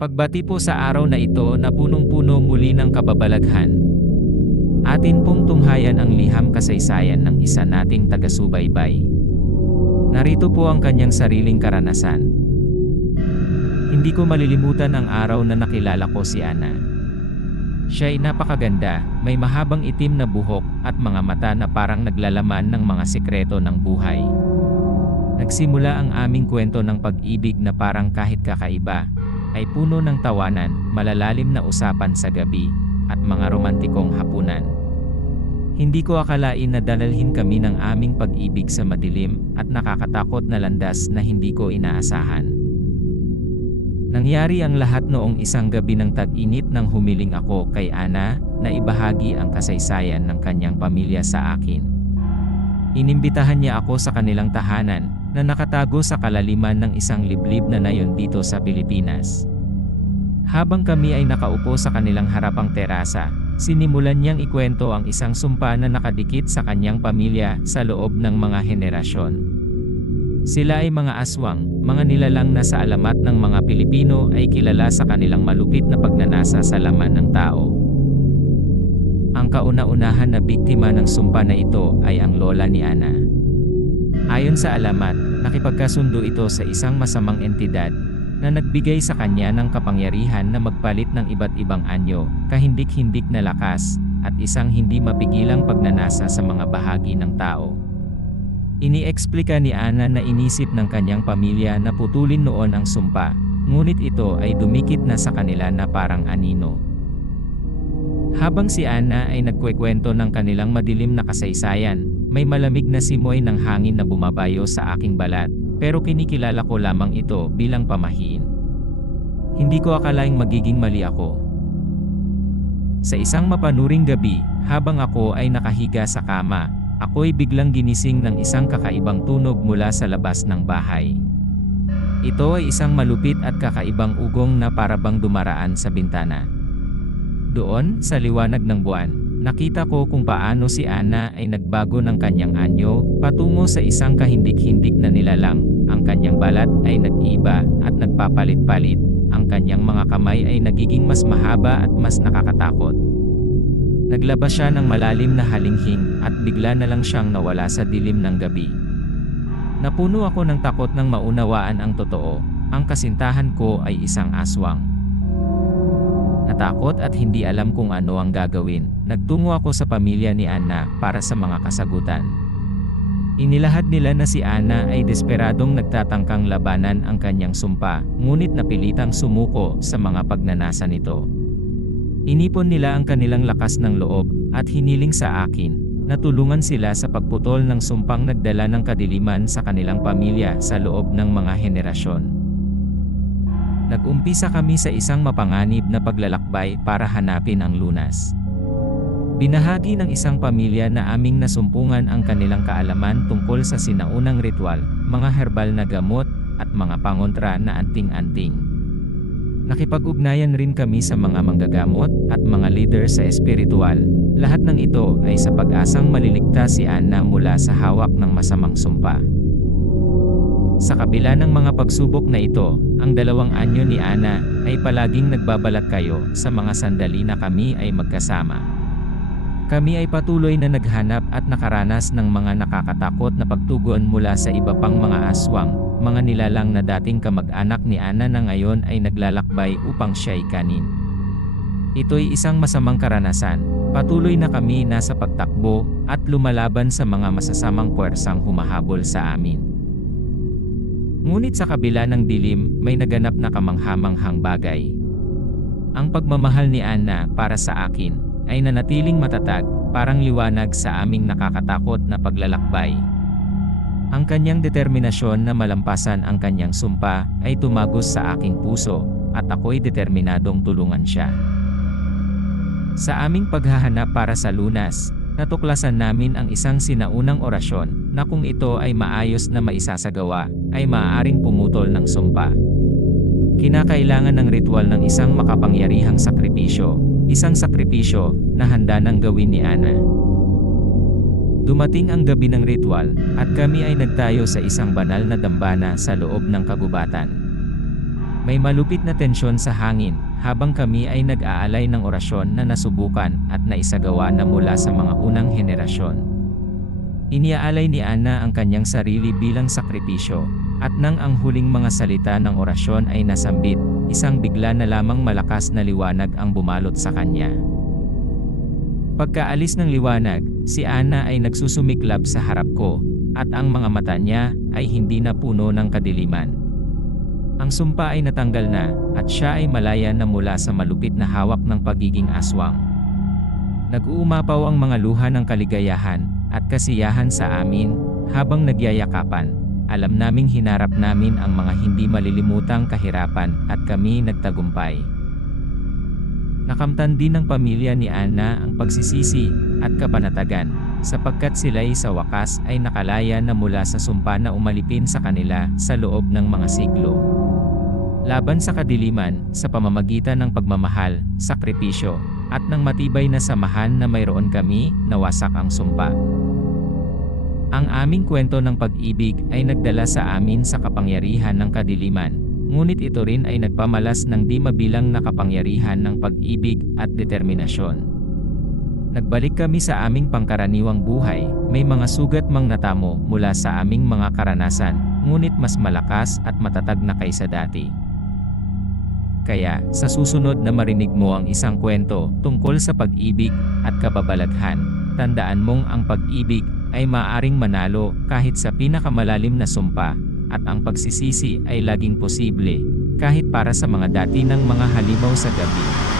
Pagbati po sa araw na ito na punong-puno muli ng kababalaghan. Atin pong tunghayan ang liham kasaysayan ng isa nating taga-subaybay. Narito po ang kanyang sariling karanasan. Hindi ko malilimutan ang araw na nakilala ko si Ana. Siya ay napakaganda, may mahabang itim na buhok at mga mata na parang naglalaman ng mga sikreto ng buhay. Nagsimula ang aming kwento ng pag-ibig na parang kahit kakaiba, ay puno ng tawanan, malalalim na usapan sa gabi, at mga romantikong hapunan. Hindi ko akalain na dadalhin kami ng aming pag-ibig sa madilim at nakakatakot na landas na hindi ko inaasahan. Nangyari ang lahat noong isang gabi ng tag-init nang humiling ako kay Ana na ibahagi ang kasaysayan ng kanyang pamilya sa akin. Inimbitahan niya ako sa kanilang tahanan na nakatago sa kalaliman ng isang liblib na nayon dito sa Pilipinas. Habang kami ay nakaupo sa kanilang harapang terasa, sinimulan niyang ikwento ang isang sumpa na nakadikit sa kanyang pamilya sa loob ng mga henerasyon. Sila ay mga aswang, mga nilalang na sa alamat ng mga Pilipino ay kilala sa kanilang malupit na pagnanasa sa laman ng tao. Ang kauna-unahan na biktima ng sumpa na ito ay ang lola ni Ana. Ayon sa alamat, nakipagkasundo ito sa isang masamang entidad na nagbigay sa kanya ng kapangyarihan na magpalit ng iba't ibang anyo, kahindik-hindik na lakas, at isang hindi mapigilang pagnanasa sa mga bahagi ng tao. Iniexplika ni Ana na inisip ng kanyang pamilya na putulin noon ang sumpa, ngunit ito ay dumikit na sa kanila na parang anino. Habang si Ana ay nagkukwento ng kanilang madilim na kasaysayan, may malamig na simoy ng hangin na bumabayo sa aking balat, pero kinikilala ko lamang ito bilang pamahiin. Hindi ko akalaing magiging mali ako. Sa isang mapanuring gabi, habang ako ay nakahiga sa kama, ako'y biglang ginising ng isang kakaibang tunog mula sa labas ng bahay. Ito ay isang malupit at kakaibang ugong na parabang dumaraan sa bintana. Doon, sa liwanag ng buwan, nakita ko kung paano si Ana ay nagbago ng kanyang anyo, patungo sa isang kahindik-hindik na nilalang. Ang kanyang balat ay nag-iba at nagpapalit-palit, ang kanyang mga kamay ay nagiging mas mahaba at mas nakakatakot. Naglabas siya ng malalim na halinghing at bigla na lang siyang nawala sa dilim ng gabi. Napuno ako ng takot nang maunawaan ang totoo, ang kasintahan ko ay isang aswang. Natakot at hindi alam kung ano ang gagawin, nagtungo ako sa pamilya ni Ana para sa mga kasagutan. Inilahad nila na si Ana ay desperadong nagtatangkang labanan ang kanyang sumpa, ngunit napilitang sumuko sa mga pagnanasa nito. Inipon nila ang kanilang lakas ng loob at hiniling sa akin na tulungan sila sa pagputol ng sumpang nagdala ng kadiliman sa kanilang pamilya sa loob ng mga henerasyon. Nag-umpisa kami sa isang mapanganib na paglalakbay para hanapin ang lunas. Binahagi ng isang pamilya na aming nasumpungan ang kanilang kaalaman tungkol sa sinaunang ritual, mga herbal na gamot, at mga pangontra na anting-anting. Nakipag-ugnayan rin kami sa mga manggagamot at mga leader sa espiritual. Lahat ng ito ay sa pag-asang maliligtas si Ana mula sa hawak ng masamang sumpa. Sa kabila ng mga pagsubok na ito, ang dalawang anyo ni Ana ay palaging nagbabalat kayo sa mga sandali na kami ay magkasama. Kami ay patuloy na naghanap at nakaranas ng mga nakakatakot na pagtugon mula sa iba pang mga aswang, mga nilalang na dating kamag-anak ni Ana na ngayon ay naglalakbay upang siya'y kanin. Ito'y isang masamang karanasan, patuloy na kami nasa pagtakbo at lumalaban sa mga masasamang puwersang humahabol sa amin. Ngunit sa kabila ng dilim, may naganap na kamanghamanghang bagay. Ang pagmamahal ni Ana para sa akin ay nanatiling matatag, parang liwanag sa aming nakakatakot na paglalakbay. Ang kanyang determinasyon na malampasan ang kanyang sumpa ay tumagos sa aking puso, at ako'y determinadong tulungan siya. Sa aming paghahanap para sa lunas, natuklasan namin ang isang sinaunang orasyon na kung ito ay maayos na maisasagawa, ay maaaring pumutol ng sumpa. Kinakailangan ng ritual ng isang makapangyarihang sakripisyo, isang sakripisyo na handa nang gawin ni Ana. Dumating ang gabi ng ritual, at kami ay nagtayo sa isang banal na dambana sa loob ng kagubatan. May malupit na tensyon sa hangin, habang kami ay nag-aalay ng orasyon na nasubukan at naisagawa na mula sa mga unang henerasyon. Iniaalay ni Ana ang kanyang sarili bilang sakripisyo, at nang ang huling mga salita ng orasyon ay nasambit, isang bigla na lamang malakas na liwanag ang bumalot sa kanya. Pagkaalis ng liwanag, si Ana ay nagsusumiklab sa harap ko, at ang mga mata niya ay hindi na puno ng kadiliman. Ang sumpa ay natanggal na, at siya ay malaya na mula sa malupit na hawak ng pagiging aswang. Nag-uumapaw ang mga luha ng kaligayahan at kasiyahan sa amin, habang nagyayakapan. Alam naming hinarap namin ang mga hindi malilimutang kahirapan at kami nagtagumpay. Nakamtan din ng pamilya ni Ana ang pagsisisi at kapanatagan, sapagkat sila'y sa wakas ay nakalaya na mula sa sumpa na umalipin sa kanila sa loob ng mga siglo. Laban sa kadiliman, sa pamamagitan ng pagmamahal, sakripisyo, at ng matibay na samahan na mayroon kami, nawasak ang sumpa. Ang aming kwento ng pag-ibig ay nagdala sa amin sa kapangyarihan ng kadiliman, ngunit ito rin ay nagpamalas ng di mabilang na kapangyarihan ng pag-ibig at determinasyon. Nagbalik kami sa aming pangkaraniwang buhay, may mga sugat mang natamo mula sa aming mga karanasan, ngunit mas malakas at matatag na kaysa dati. Kaya, sa susunod na marinig mo ang isang kwento tungkol sa pag-ibig at kababalaghan, tandaan mong ang pag-ibig ay maaaring manalo kahit sa pinakamalalim na sumpa, at ang pagsisisi ay laging posible, kahit para sa mga dati ng mga halimaw sa gabi.